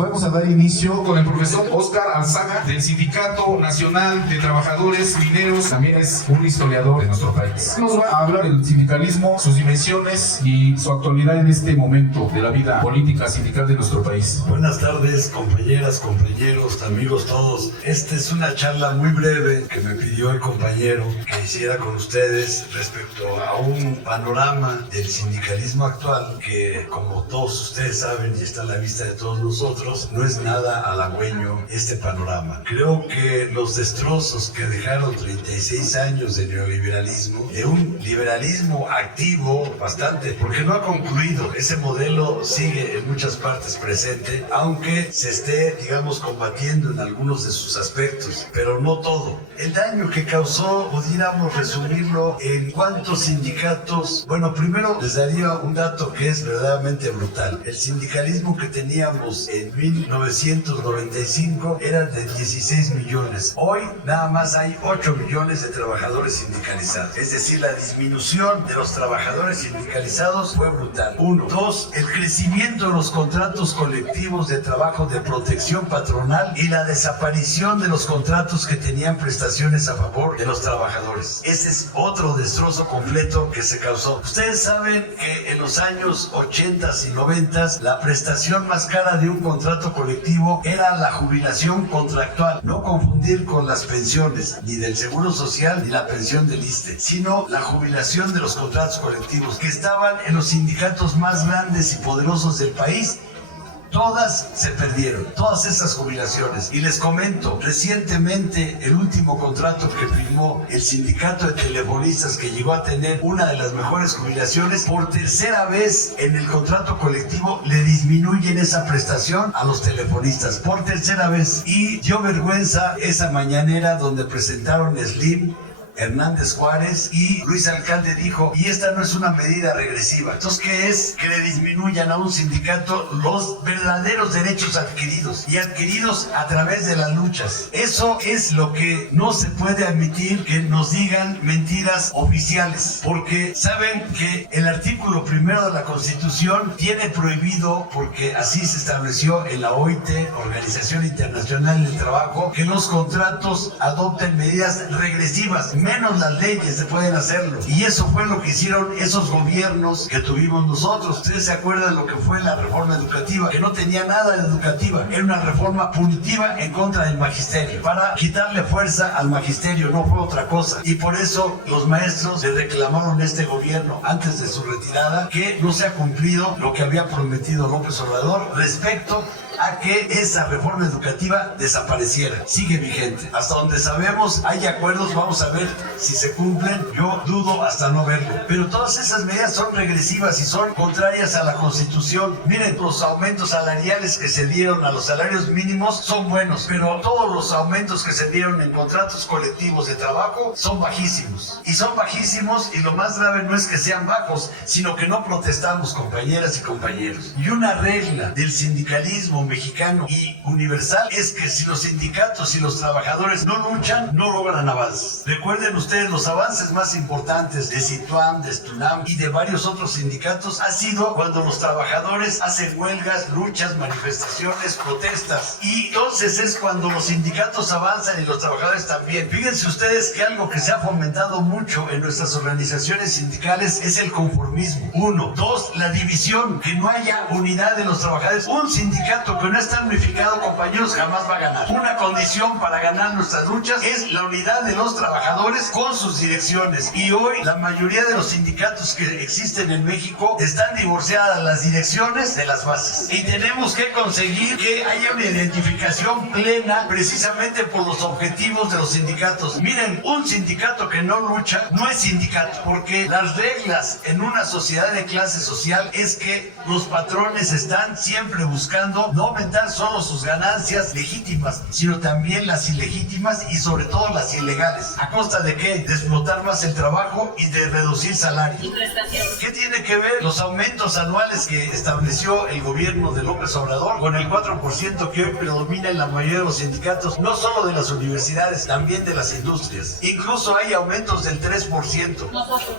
Vamos a dar inicio con el profesor Óscar Alzaga del Sindicato Nacional de Trabajadores Mineros, también es un historiador de nuestro país. Nos va a hablar del sindicalismo, sus dimensiones y su actualidad en este momento de la vida política sindical de nuestro país. Buenas tardes, compañeras, compañeros, amigos todos. Esta es una charla muy breve que me pidió el compañero que hiciera con ustedes respecto a un panorama del sindicalismo actual que, como todos ustedes saben y está a la vista de todos nosotros, no es nada halagüeño este panorama. Creo que los destrozos que dejaron 36 años de neoliberalismo, de un liberalismo activo bastante, porque no ha concluido, ese modelo sigue en muchas partes presente, aunque se esté, digamos, combatiendo en algunos de sus aspectos, pero no todo. El daño que causó, pudiéramos resumirlo en cuántos sindicatos. Bueno, primero les daría un dato que es verdaderamente brutal. El sindicalismo que teníamos en 1995 era de 16 millones. Hoy nada más hay 8 millones de trabajadores sindicalizados. Es decir, la disminución de los trabajadores sindicalizados fue brutal. Uno. Dos, el crecimiento de los contratos colectivos de trabajo de protección patronal y la desaparición de los contratos que tenían prestaciones a favor de los trabajadores. Ese es otro destrozo completo que se causó. Ustedes saben que en los años 80 y 90 la prestación más cara de un contrato colectivo era la jubilación contractual. No confundir con las pensiones, ni del Seguro Social ni la pensión del ISSSTE, sino la jubilación de los contratos colectivos que estaban en los sindicatos más grandes y poderosos del país. Todas se perdieron, todas esas jubilaciones. Y les comento, recientemente el último contrato que firmó el sindicato de telefonistas, que llegó a tener una de las mejores jubilaciones, por tercera vez en el contrato colectivo le disminuyen esa prestación a los telefonistas, por tercera vez. Y dio vergüenza esa mañanera donde presentaron Slim, Hernández Juárez y Luis Alcalde dijo, y esta no es una medida regresiva. Entonces, ¿qué es? Que le disminuyan a un sindicato los verdaderos derechos adquiridos, y adquiridos a través de las luchas. Eso es lo que no se puede admitir, que nos digan mentiras oficiales, porque saben que el artículo 1 de la Constitución tiene prohibido, porque así se estableció en la OIT, Organización Internacional del Trabajo, que los contratos adopten medidas regresivas. Menos las leyes se pueden hacerlo. Y eso fue lo que hicieron esos gobiernos que tuvimos nosotros. Ustedes se acuerdan de lo que fue la reforma educativa, que no tenía nada de educativa. Era una reforma punitiva en contra del magisterio, para quitarle fuerza al magisterio, no fue otra cosa. Y por eso los maestros le reclamaron a este gobierno, antes de su retirada, que no se ha cumplido lo que había prometido López Obrador respecto a que esa reforma educativa desapareciera. Sigue vigente. Hasta donde sabemos hay acuerdos, vamos a ver si se cumplen. Yo dudo hasta no verlo. Pero todas esas medidas son regresivas y son contrarias a la Constitución. Miren, los aumentos salariales que se dieron a los salarios mínimos son buenos, pero todos los aumentos que se dieron en contratos colectivos de trabajo son bajísimos. Y son bajísimos, y lo más grave no es que sean bajos, sino que no protestamos, compañeras y compañeros. Y una regla del sindicalismo mexicano y universal es que si los sindicatos y los trabajadores no luchan, no logran avances. Recuerden ustedes, los avances más importantes de Situam, de Stunam y de varios otros sindicatos ha sido cuando los trabajadores hacen huelgas, luchas, manifestaciones, protestas. Y entonces es cuando los sindicatos avanzan y los trabajadores también. Fíjense ustedes que algo que se ha fomentado mucho en nuestras organizaciones sindicales es el conformismo. Uno. Dos, la división, que no haya unidad de los trabajadores. Un sindicato que no está unificado, compañeros, jamás va a ganar. Una condición para ganar nuestras luchas es la unidad de los trabajadores con sus direcciones. Y hoy la mayoría de los sindicatos que existen en México están divorciadas las direcciones de las bases. Y tenemos que conseguir que haya una identificación plena precisamente por los objetivos de los sindicatos. Miren, un sindicato que no lucha no es sindicato, porque las reglas en una sociedad de clase social es que los patrones están siempre buscando no aumentar solo sus ganancias legítimas, sino también las ilegítimas y sobre todo las ilegales. ¿A costa de qué? De explotar más el trabajo y de reducir salarios. ¿Qué tiene que ver los aumentos anuales que estableció el gobierno de López Obrador con el 4% que hoy predomina en la mayoría de los sindicatos, no solo de las universidades, también de las industrias? Incluso hay aumentos del 3%.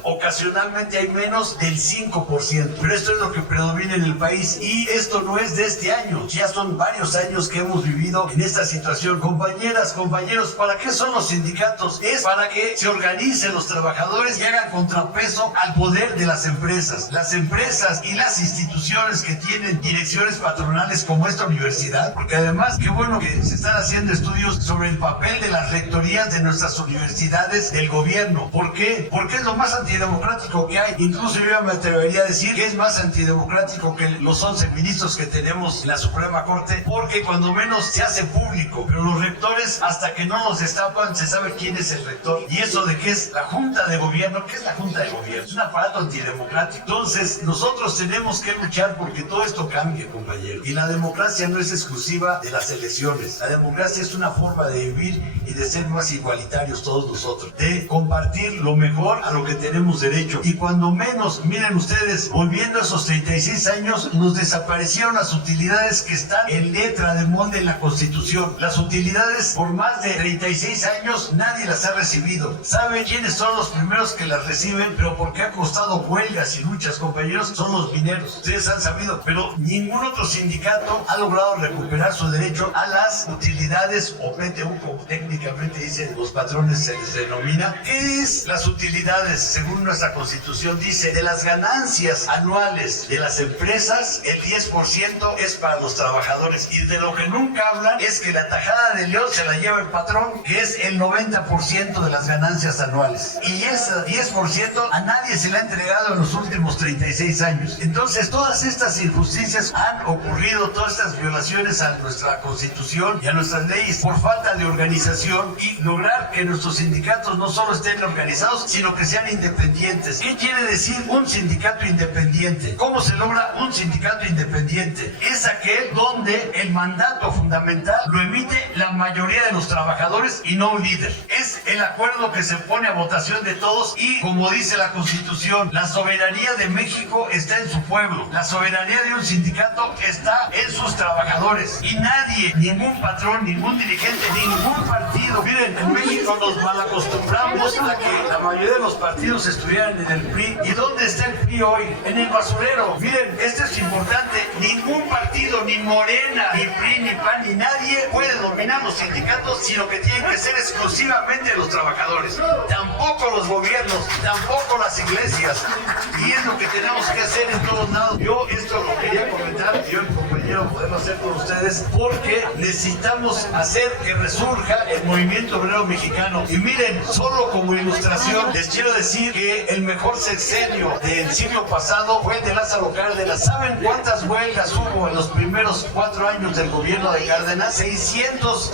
Ocasionalmente hay menos del 5%. Pero esto es lo que predomina en el país, y esto no es de este año. ya son varios años que hemos vivido en esta situación. Compañeras, compañeros, ¿para qué son los sindicatos? Es para que se organicen los trabajadores y hagan contrapeso al poder de las empresas. Las empresas y las instituciones que tienen direcciones patronales como esta universidad, porque además, qué bueno que se están haciendo estudios sobre el papel de las rectorías de nuestras universidades del gobierno. ¿Por qué? Porque es lo más antidemocrático que hay. Incluso yo ya me atrevería a decir que es más antidemocrático que los 11 ministros que tenemos en la Suprema Corte, porque cuando menos se hace público, pero los rectores, hasta que no los destapan, se sabe quién es el rector. Y eso de que es la Junta de Gobierno, ¿qué es la Junta de Gobierno? Es un aparato antidemocrático. Entonces, nosotros tenemos que luchar porque todo esto cambie, compañeros. Y la democracia no es exclusiva de las elecciones. La democracia es una forma de vivir y de ser más igualitarios todos nosotros, de compartir lo mejor a lo que tenemos derecho. Y cuando menos, miren ustedes, volviendo a esos 36 años, nos desaparecieron las utilidades que están en letra de molde en la Constitución. Las utilidades, por más de 36 años, nadie las ha recibido. ¿Saben quiénes son los primeros que las reciben? Pero porque ha costado huelgas y luchas, compañeros, son los mineros. Ustedes han sabido, pero ningún otro sindicato ha logrado recuperar su derecho a las utilidades, o PTU, como técnicamente dicen los patrones se les denomina. ¿Qué es las utilidades? Según nuestra Constitución dice, de las ganancias anuales de las empresas, el 10% es para los trabajadores. Y de lo que nunca hablan es que la tajada de león se la lleva el patrón, que es el 90% de las ganancias anuales. Y ese 10% a nadie se le ha entregado en los últimos 36 años. Entonces, todas estas injusticias han ocurrido, todas estas violaciones a nuestra Constitución y a nuestras leyes por falta de organización y lograr que nuestros sindicatos no solo estén organizados, sino que sean independientes. ¿Qué quiere decir un sindicato independiente? ¿Cómo se logra un sindicato independiente? Es aquel donde el mandato fundamental lo emite la mayoría de los trabajadores y no un líder. Es el acuerdo que se pone a votación de todos y, como dice la Constitución, la soberanía de México está en su pueblo. La soberanía de un sindicato está en sus trabajadores. Y nadie, ningún patrón, ningún dirigente, ningún partido. Miren, en México nos malacostumbramos a que la mayoría de los partidos estuvieran en el PRI. ¿Y dónde está el PRI hoy? En el basurero. Miren, esto es importante. Ningún partido, ni Morena, ni PRI, ni PAN, ni nadie puede dominar los sindicatos, sino que tienen que ser exclusivamente los trabajadores. Tampoco los gobiernos, tampoco las iglesias. Y es lo que tenemos que hacer en todos lados. Yo esto lo quería comentar, yo el compañero poderlo hacer con ustedes, porque necesitamos hacer que resurja el movimiento obrero mexicano. Y miren, solo como ilustración, les quiero decir que el mejor sexenio del siglo pasado fue el de Lázaro Cárdenas. ¿Saben cuántas huelgas hubo en los primeros 4 años del gobierno de Cárdenas? 600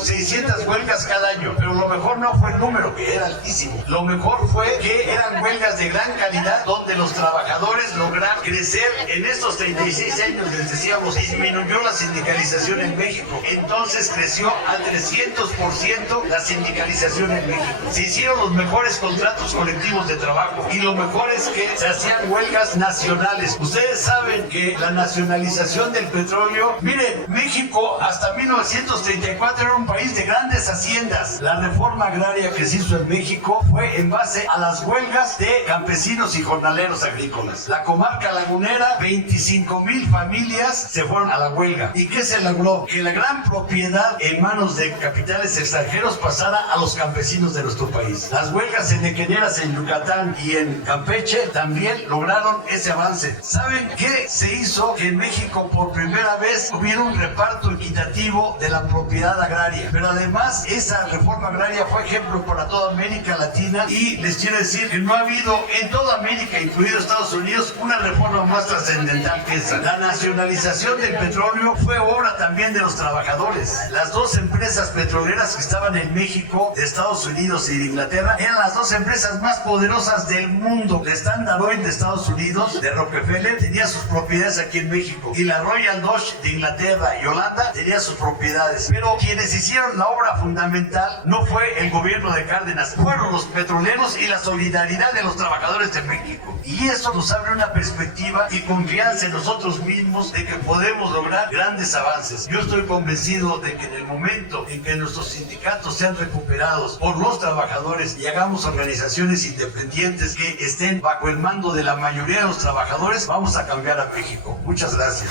huelgas cada año. Pero lo mejor no fue el número, que era altísimo. Lo mejor fue que eran huelgas de gran calidad, donde los trabajadores lograron crecer. En estos 36 años, les decíamos, disminuyó la sindicalización en México. Entonces creció al 300% la sindicalización en México. Se hicieron los mejores contratos colectivos de trabajo y lo mejor es que se hacían huelgas nacionales. Ustedes saben que la nacionalización del petróleo, miren, México hasta 1934 era un país de grandes haciendas. La reforma agraria que se hizo en México fue en base a las huelgas de campesinos y jornaleros agrícolas. La comarca lagunera, 25,000 familias se fueron a la huelga. ¿Y qué se logró? Que la gran propiedad en manos de capitales extranjeros pasara a los campesinos de nuestro país. Las huelgas enequeneras en Yucatán y en Campeche también lograron ese avance. ¿Saben qué se hizo? Que en México por primera vez hubiera un reparto equitativo de la propiedad agraria. Pero además, esa reforma agraria fue ejemplo para toda América Latina y les quiero decir que no ha habido en toda América, incluido Estados Unidos, una reforma más trascendental que esa. La nacionalización del petróleo fue obra también de los trabajadores. Las dos empresas petroleras que estaban en México, de Estados Unidos y de Inglaterra, eran las dos empresas más poderosas del mundo. La Standard Oil de Estados Unidos, de Rockefeller, tenía sus propiedades aquí en México. Y la Royal Dutch de Inglaterra y Holanda tenía sus propiedades. Pero quienes hicieron la obra fundamental no fue el gobierno de Cárdenas, fueron los petroleros y la solidaridad de los trabajadores de México. Y eso nos abre una perspectiva y confianza en nosotros mismos de que podemos lograr grandes avances. Yo estoy convencido de que en el momento en que nuestros sindicatos sean recuperados por los trabajadores y hagamos organizaciones independientes que estén bajo el mando de la mayoría de los trabajadores, vamos a cambiar a México. Muchas gracias.